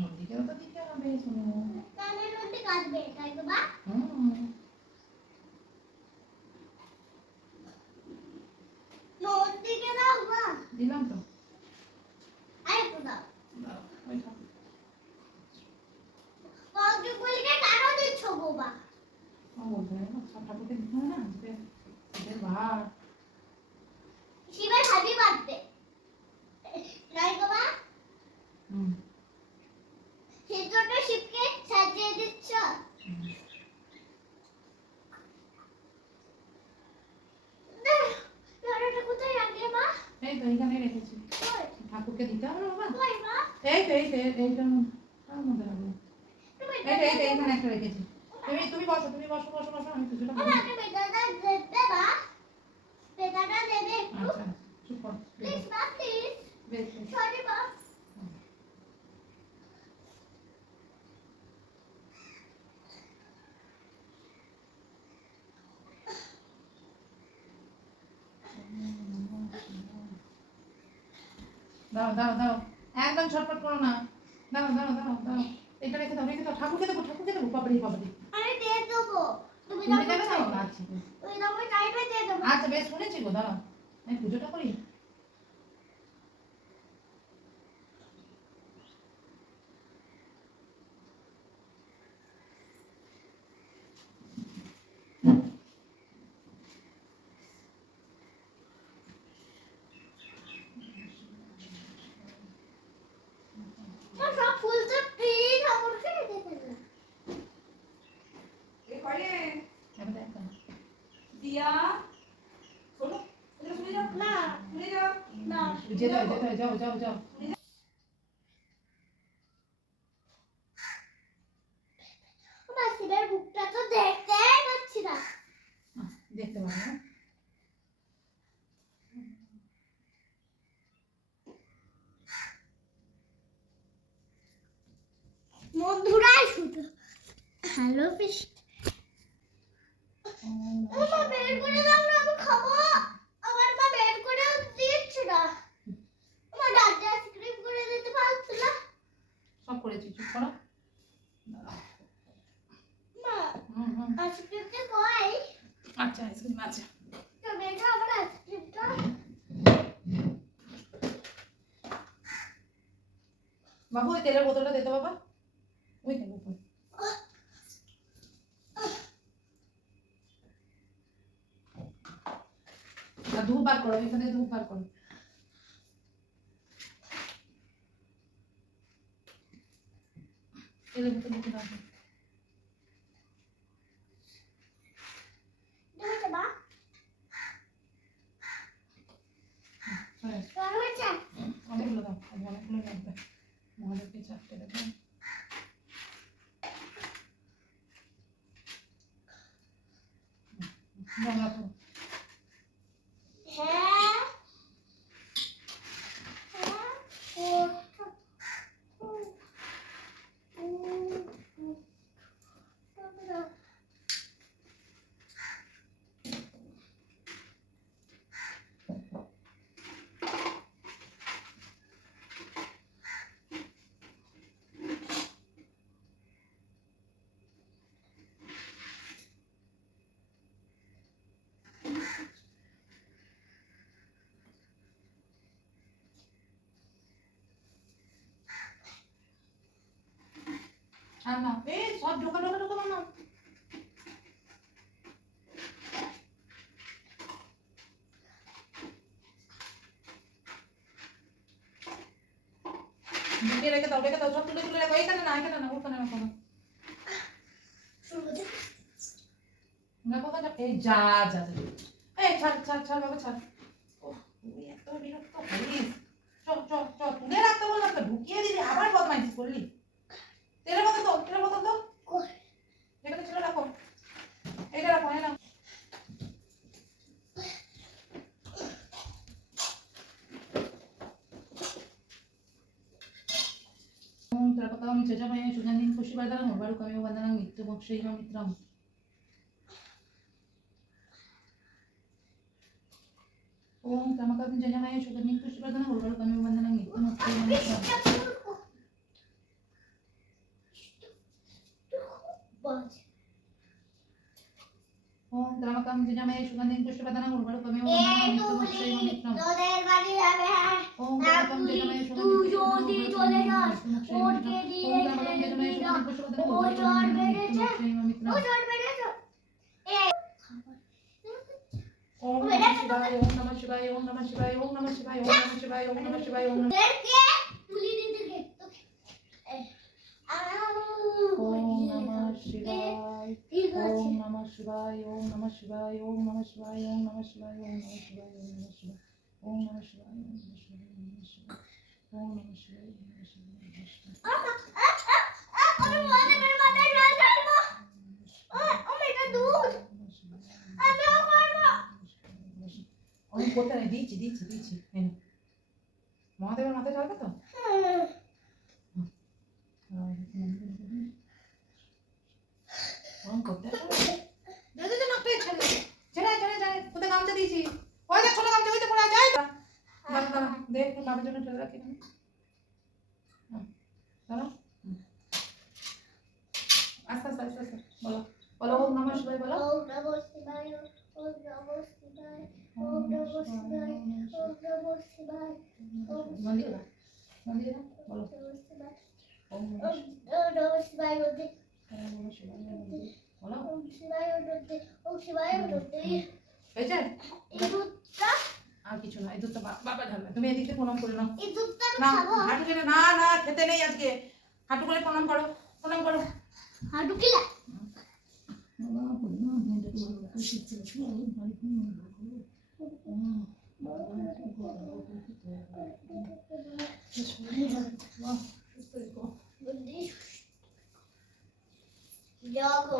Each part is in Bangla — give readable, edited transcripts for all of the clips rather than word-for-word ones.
ওদিকেও তো দিতে হবে শোনো কানের মধ্যে কাটবে তাই তো বা ওদিকে দাও বা দিলাম তো আরেকটু দাও ওই খাও কত বলকে কেন দিচ্ছ বাবা ও বলতে না সব ঠাকুরকে দিতে হবে না যে ভার শিবের হ্যাপি বার্থডে তাই তো বা সেই জন্য শিবকে সাজিয়ে দিচ্ছ লড়াটা কোথায় রাখলে মা এই তো এইখানে রেখেছি ঠাকুরকে দিতে হবে বাবা কই মা এই তো এইটার মধ্যে রাখবো এই এইখানে একটা রেখেছি তুমি বসো আমি কিছুটা আমাকে বেদাটা দেবে বা বেদাটা দেবে একটু আচ্ছা চুপ কর প্লিজ মা প্লিজ বেশ সরি মা দাও একদম ছটফট করো না দাও এটা রেখে দাও ঠাকুরকে দেবো বাবারি আরে দিয়ে দেবো তুমি তুমি দাও দেবে না আচ্ছা ওই দাও টাইমে দিয়ে দেবো আচ্ছা বেশ শুনেছি গো দাঁড়াও আমি পুজোটা করি সব ফুল তো ফ্রি ঠাকুরকে দিতে না দিয়া শোনো শুনে যাও না শুনে যাও না যাও আমার শিবের বুকটা তো দেখতেই পাচ্ছি না দেখতে পাবো না বন্ধুরাই শুধু হ্যালো ফিশ মা বের করে দাও না আমি খাবো আমার মা বের করে দিচ্ছে না আমার দাদি আইসক্রিম করে দিতে পারছে না সব করেছি চুপ করো মা আইসক্রিমটা কই আচ্ছা আইসক্রিম আছে তো বেটা আমার আইসক্রিমটা বাবু ওই তেলের বোতলটা দিতে বাবা ওই দেখো ধূপ বার করো এখানে ধূপ বার করো তেলের বোতল দিতে দাও দেখো মা তোর হচ্ছে অনেকগুলো দাও অনেকগুলো লাগবে মহাদেবকে চারটে দেবো রাখো হ্যাঁ আর না এই সব ঢোকা না রেখে দাও সব তুলে রাখো এখানে না ওখানে রাখো এই যা এই ছাড় বাবা ছাড় ওহ তুই এত বিরক্ত করিস চল তুলে রাখতে বললাম তো ঢুকিয়ে দিবি আবার বদমাইশি করলি তেলের বোতল তো যেখানে ছিল রাখো এইটা রাখো না त्रपकं चजमय सुगन्धिं पुष्पवर्धनं उर्वारुकमेव वन्दनं नित्यमोक्षैव मित्रम् ॐ त्र्यम्बकं चजमय सुगन्धिं पुष्पवर्धनं उर्वारुकमेव वन्दनं नित्यमोक्षैव मित्रम् পতাং যজামহে সুগন্ধিং পুষ্টিবর্ধনং উর্বারুকমেব এ নিত্যমশ্রী তুলি মিত্রম তোদের বাড়ি যাবে ওম না পতাং তুলি যজামহে তুই সুগন্ধিং যদি চলে যাস ওরকে ওম দিয়ে পতাং যজামহে খেলবি না সুগন্ধিং পুষ্টিবর্ধনং ও জ্বর বেড়েছে উর্বারুকমেব ও জ্বর বেড়েছে ওম নমঃ শিবায় ওম নমঃ শিবায় ওম নমঃ শিবায় ওম নমঃ শিবায় ওম নমঃ শিবায় ওম নমঃ শিবায় ওম নমঃ তোদেরকে তুলি দিতে গে তোকে ওম নমঃ শিবায় ঠিক আছে ওম নমঃ শিবায় ওম নমঃ শিবায় ওম নমঃ শিবায় ওম নমঃ শিবায় ওম নমঃ শিবায় ওম নমঃ শিবায় ওম নমঃ শিবায় ওম নমঃ শিবায় ওম নমঃ শিবায় ওম নমঃ শিবায় আমি মদের মাথায় জল ঢালবো ও মেয়েটা দুধ আমিও করবো আমি কোথায় দিচ্ছি দিচ্ছি দিচ্ছি মহাদেবের মাথায় চলবে তো করতে ছেড়ে ছেড়ে ছেড়ে কোথায় গামছা দিয়েছি ওই দেখ ছোট গামছা ওই তো পড়া যায় দেখ বাবার জন্য ঠেলে রাখি দাঁড়া আস্তে আস্তে আস্তে আস্তে বলো বলো ওম নমঃ শিবায় বলো ওম নমঃ শিবায় ওম নমঃ শিবায় ওম নমঃ শিবায় ওম নমঃ শিবায় মন্দিরে দাও মন্দিরে দাও বলো ওম নমঃ নমঃ শিবায় বলতে শিবায় বলো ওম শিবায় বলতে ওম শিবায় বলতে হয়েছে এই দুধটা আর কিছু না এই দুধটা বাবা ঢালবে তুমি এদিকে প্রণাম করে নাও এই দুধটা আমি না খাবো হাঁটু কেটে না না খেতে নেই আজকে হাঁটু করে প্রণাম করো প্রণাম করো হাঁটু কিলা জগো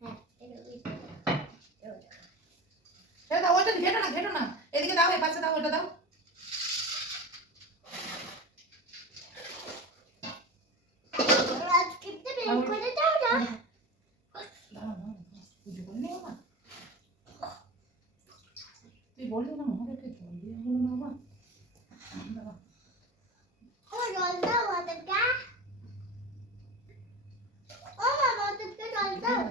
হ্যাঁ ছেড়ে দাও ওইটা ঘেটো না এদিকে দাও এই পাশে দাও ওইটা দাও আজকে বের করে দাও না দাঁড়াও পুজো করে নেই বাবা তুই বললি না মহাদেবকে জল দিয়ে হলো না বাবা দাঁড়াও ও জল দাও আমাদেরকে ও আমাদেরকে জল দাও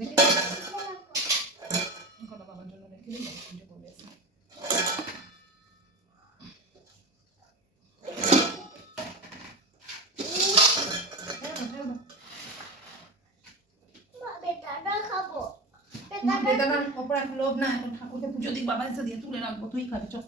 দেখি কোনো বাবার জন্য রেখে দিই পুজো করবে বেটাটা খাবো বেদানার ওপর এখন লোভ না এখন ঠাকুরকে পুজো দিই বাবা এসে দিয়ে তুলে রাখবো তুই খাবি চল